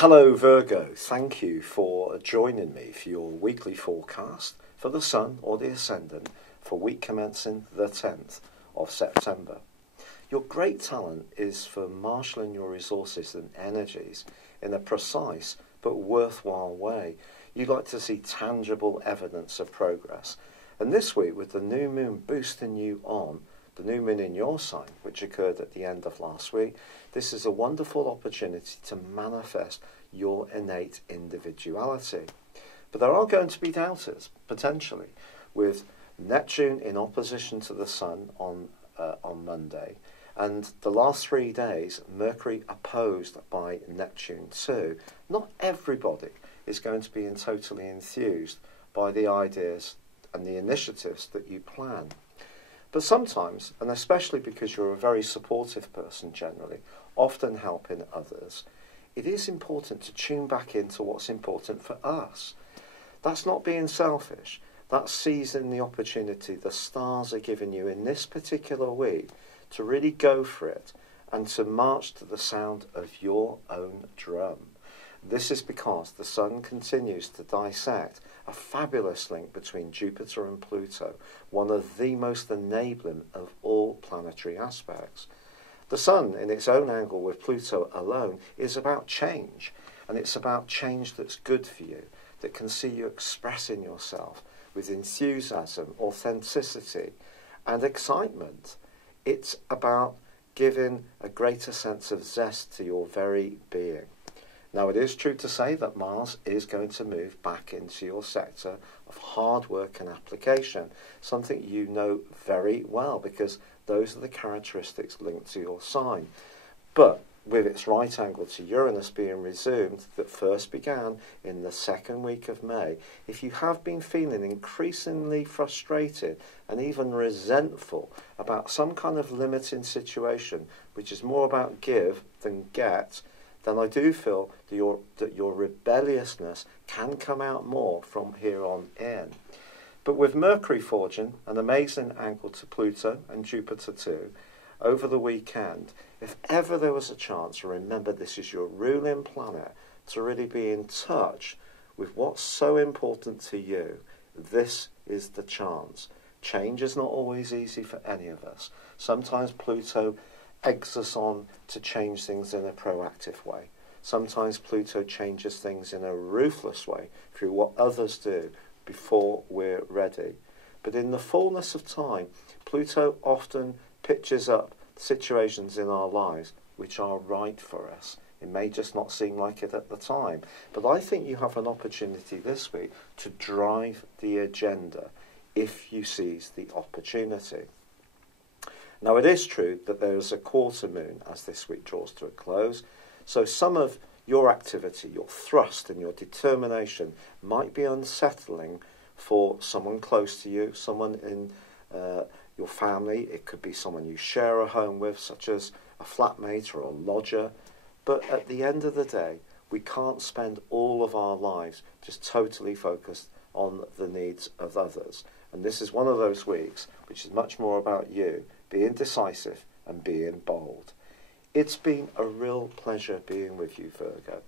Hello Virgo, thank you for joining me for your weekly forecast for the Sun or the Ascendant for week commencing the 10th of September. Your great talent is for marshalling your resources and energies in a precise but worthwhile way. You like to see tangible evidence of progress. And this week, with the new moon boosting you on, the new moon in your sign, which occurred at the end of last week, this is a wonderful opportunity to manifest your innate individuality. But there are going to be doubters, potentially, with Neptune in opposition to the Sun on Monday, and the last 3 days, Mercury opposed by Neptune too. Not everybody is going to be totally enthused by the ideas and the initiatives that you plan. But sometimes, and especially because you're a very supportive person generally, often helping others, it is important to tune back into what's important for us. That's not being selfish. That's seizing the opportunity the stars are giving you in this particular week to really go for it and to march to the sound of your own drum. This is because the Sun continues to dissect a fabulous link between Jupiter and Pluto, one of the most enabling of all planetary aspects. The Sun, in its own angle with Pluto alone, is about change, and it's about change that's good for you, that can see you expressing yourself with enthusiasm, authenticity, and excitement. It's about giving a greater sense of zest to your very being. Now, it is true to say that Mars is going to move back into your sector of hard work and application, something you know very well because those are the characteristics linked to your sign. But with its right angle to Uranus being resumed, that first began in the second week of May, if you have been feeling increasingly frustrated and even resentful about some kind of limiting situation, which is more about give than get, then I do feel that your rebelliousness can come out more from here on in. But with Mercury forging an amazing angle to Pluto and Jupiter too, over the weekend, if ever there was a chance, remember this is your ruling planet, to really be in touch with what's so important to you, this is the chance. Change is not always easy for any of us. Sometimes Pluto eggs us on to change things in a proactive way. Sometimes Pluto changes things in a ruthless way through what others do before we're ready. But in the fullness of time, Pluto often pitches up situations in our lives which are right for us. It may just not seem like it at the time. But I think you have an opportunity this week to drive the agenda if you seize the opportunity. Now, it is true that there is a quarter moon as this week draws to a close, so some of your activity, your thrust and your determination might be unsettling for someone close to you, someone in your family. It could be someone you share a home with, such as a flatmate or a lodger. But at the end of the day, we can't spend all of our lives just totally focused on the needs of others. And this is one of those weeks which is much more about you being decisive and being bold. It's been a real pleasure being with you, Virgo.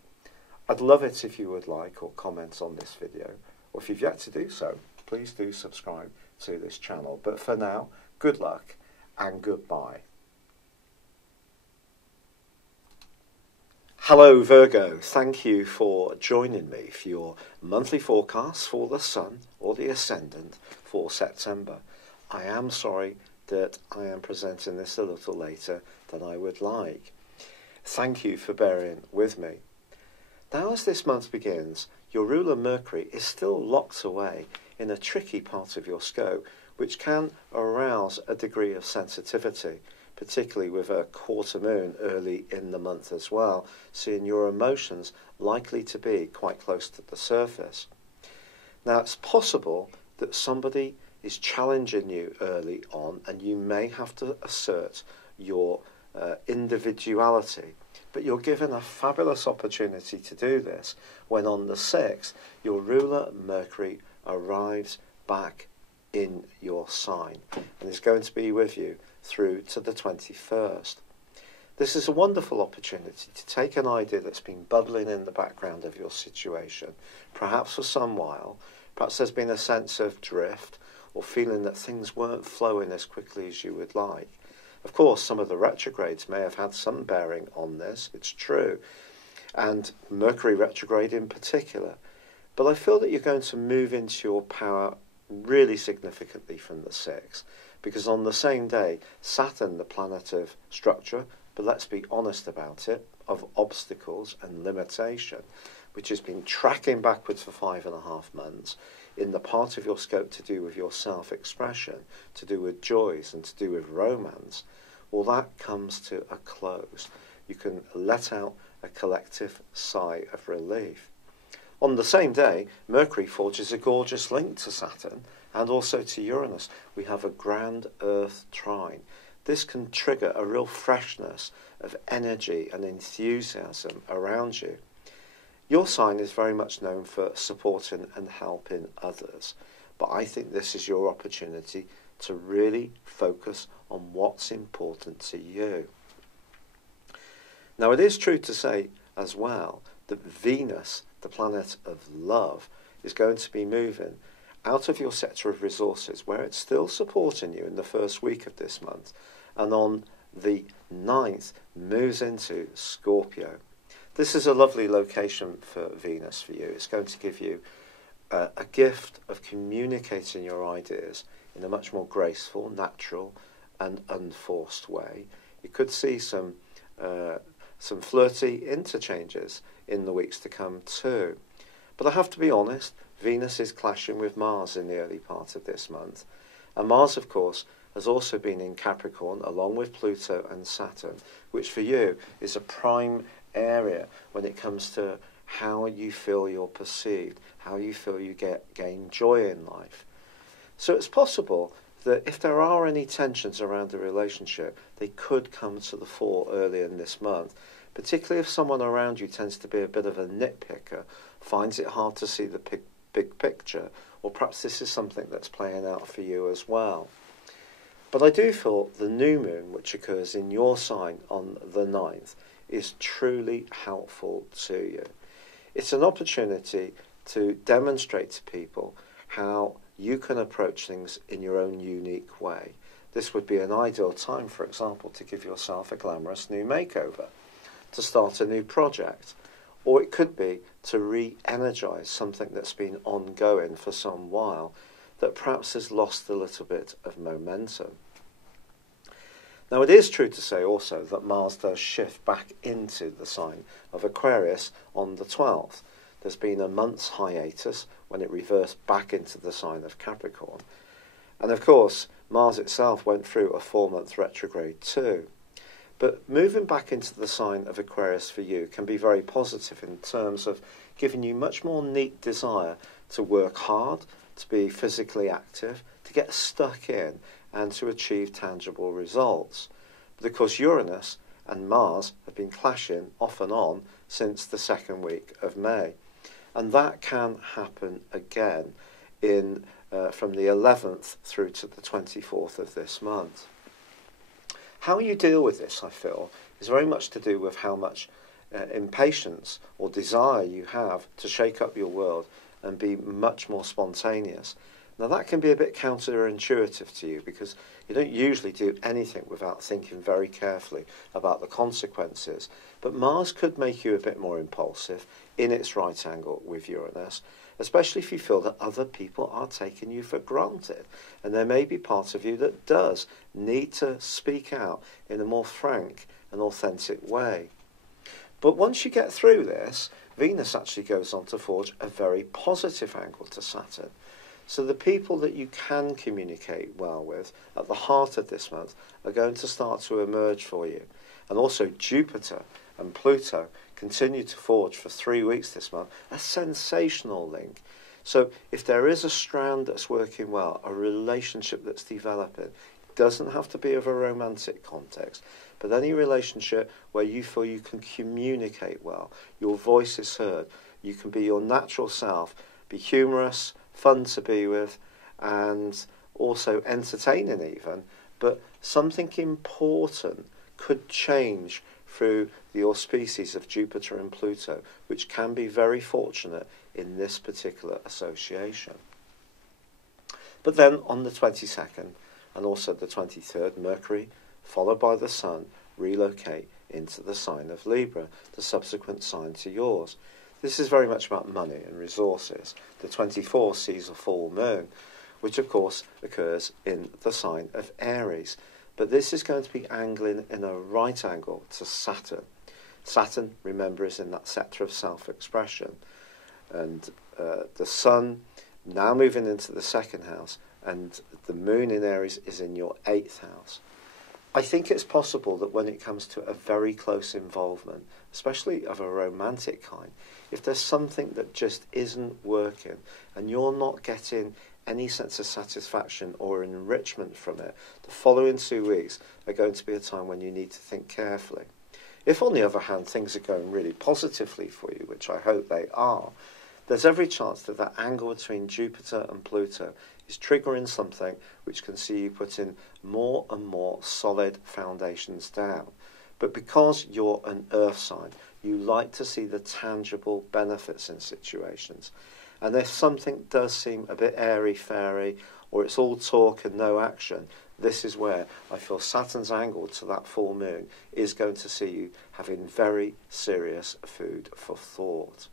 I'd love it if you would like or comment on this video, or if you've yet to do so, please do subscribe to this channel. But for now, good luck and goodbye. Hello Virgo, thank you for joining me for your monthly forecast for the Sun or the Ascendant for September. I am sorry that I am presenting this a little later than I would like. Thank you for bearing with me. Now, as this month begins, your ruler Mercury is still locked away in a tricky part of your scope, which can arouse a degree of sensitivity, particularly with a quarter moon early in the month as well, seeing your emotions likely to be quite close to the surface. Now, it's possible that somebody is challenging you early on, and you may have to assert your individuality. But you're given a fabulous opportunity to do this when on the 6th, your ruler Mercury arrives back in your sign and is going to be with you through to the 21st. This is a wonderful opportunity to take an idea that's been bubbling in the background of your situation, perhaps for some while. Perhaps there's been a sense of drift or feeling that things weren't flowing as quickly as you would like. Of course, some of the retrogrades may have had some bearing on this, it's true, and Mercury retrograde in particular. But I feel that you're going to move into your power really significantly from the 6th, because on the same day, Saturn, the planet of structure, but let's be honest about it, of obstacles and limitation, which has been tracking backwards for 5.5 months in the part of your scope to do with your self-expression, to do with joys and to do with romance, well, that comes to a close. You can let out a collective sigh of relief. On the same day, Mercury forges a gorgeous link to Saturn and also to Uranus. We have a grand Earth trine. This can trigger a real freshness of energy and enthusiasm around you. Your sign is very much known for supporting and helping others, but I think this is your opportunity to really focus on what's important to you. Now, it is true to say as well that Venus, the planet of love, is going to be moving out of your sector of resources, where it's still supporting you in the first week of this month, and on the 9th moves into Scorpio. This is a lovely location for Venus for you. It's going to give you a gift of communicating your ideas in a much more graceful, natural and unforced way. You could see some flirty interchanges in the weeks to come too. But I have to be honest, Venus is clashing with Mars in the early part of this month. And Mars, of course, has also been in Capricorn along with Pluto and Saturn, which for you is a prime area when it comes to how you feel you're perceived, how you feel you gain joy in life. So it's possible that if there are any tensions around the relationship, they could come to the fore early in this month, particularly if someone around you tends to be a bit of a nitpicker, finds it hard to see the big picture, or perhaps this is something that's playing out for you as well. But I do feel the new moon, which occurs in your sign on the 9th, is truly helpful to you. It's an opportunity to demonstrate to people how you can approach things in your own unique way. This would be an ideal time, for example, to give yourself a glamorous new makeover, to start a new project, or it could be to re-energise something that's been ongoing for some while that perhaps has lost a little bit of momentum. Now, it is true to say also that Mars does shift back into the sign of Aquarius on the 12th. There's been a month's hiatus when it reversed back into the sign of Capricorn. And of course, Mars itself went through a 4-month retrograde too. But moving back into the sign of Aquarius for you can be very positive in terms of giving you much more neat desire to work hard, to be physically active, to get stuck in and to achieve tangible results. But of course, Uranus and Mars have been clashing off and on since the 2nd week of May. And that can happen again from the 11th through to the 24th of this month. How you deal with this, I feel, is very much to do with how much impatience or desire you have to shake up your world and be much more spontaneous. Now, that can be a bit counterintuitive to you because you don't usually do anything without thinking very carefully about the consequences. But Mars could make you a bit more impulsive in its right angle with Uranus, especially if you feel that other people are taking you for granted. And there may be part of you that does need to speak out in a more frank and authentic way. But once you get through this, Venus actually goes on to forge a very positive angle to Saturn. So the people that you can communicate well with at the heart of this month are going to start to emerge for you. And also Jupiter and Pluto continue to forge for 3 weeks this month, a sensational link. So if there is a strand that's working well, a relationship that's developing, it doesn't have to be of a romantic context, but any relationship where you feel you can communicate well, your voice is heard, you can be your natural self, be humorous, fun to be with, and also entertaining even, but something important could change through the auspices of Jupiter and Pluto, which can be very fortunate in this particular association. But then on the 22nd and also the 23rd, Mercury, followed by the Sun, relocate into the sign of Libra, the subsequent sign to yours. This is very much about money and resources. The 24th sees a full moon, which of course occurs in the sign of Aries. But this is going to be angling in a right angle to Saturn. Saturn, remember, is in that sector of self-expression. And the Sun now moving into the second house, and the moon in Aries is in your 8th house. I think it's possible that when it comes to a very close involvement, especially of a romantic kind, if there's something that just isn't working and you're not getting any sense of satisfaction or enrichment from it, the following 2 weeks are going to be a time when you need to think carefully. If, on the other hand, things are going really positively for you, which I hope they are, there's every chance that that angle between Jupiter and Pluto is triggering something which can see you putting more and more solid foundations down. But because you're an earth sign, you like to see the tangible benefits in situations. And if something does seem a bit airy-fairy, or it's all talk and no action, this is where I feel Saturn's angle to that full moon is going to see you having very serious food for thought.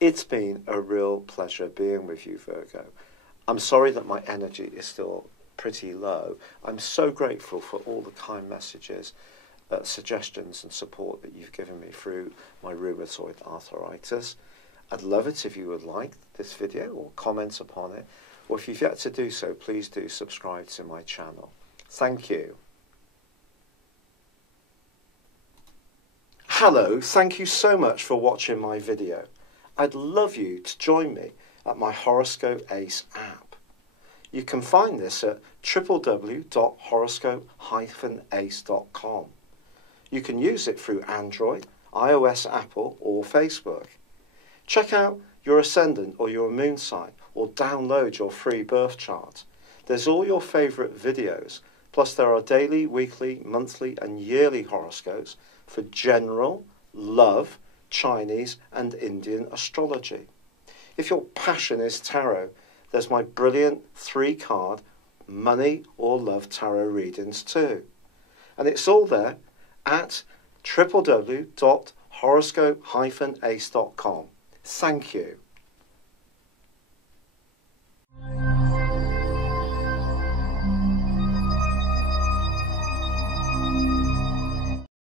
It's been a real pleasure being with you, Virgo. I'm sorry that my energy is still pretty low. I'm so grateful for all the kind messages, suggestions and support that you've given me through my rheumatoid arthritis. I'd love it if you would like this video or comment upon it, or if you've yet to do so, please do subscribe to my channel. Thank you. Hello, thank you so much for watching my video. I'd love you to join me at my Horoscope Ace app. You can find this at www.horoscope-ace.com. You can use it through Android, iOS, Apple or Facebook. Check out your ascendant or your moon sign, or download your free birth chart. There's all your favourite videos, plus there are daily, weekly, monthly and yearly horoscopes for general, love, Chinese and Indian astrology. If your passion is tarot, there's my brilliant 3-card money or love tarot readings too. And it's all there at www.horoscope-ace.com. Thank you.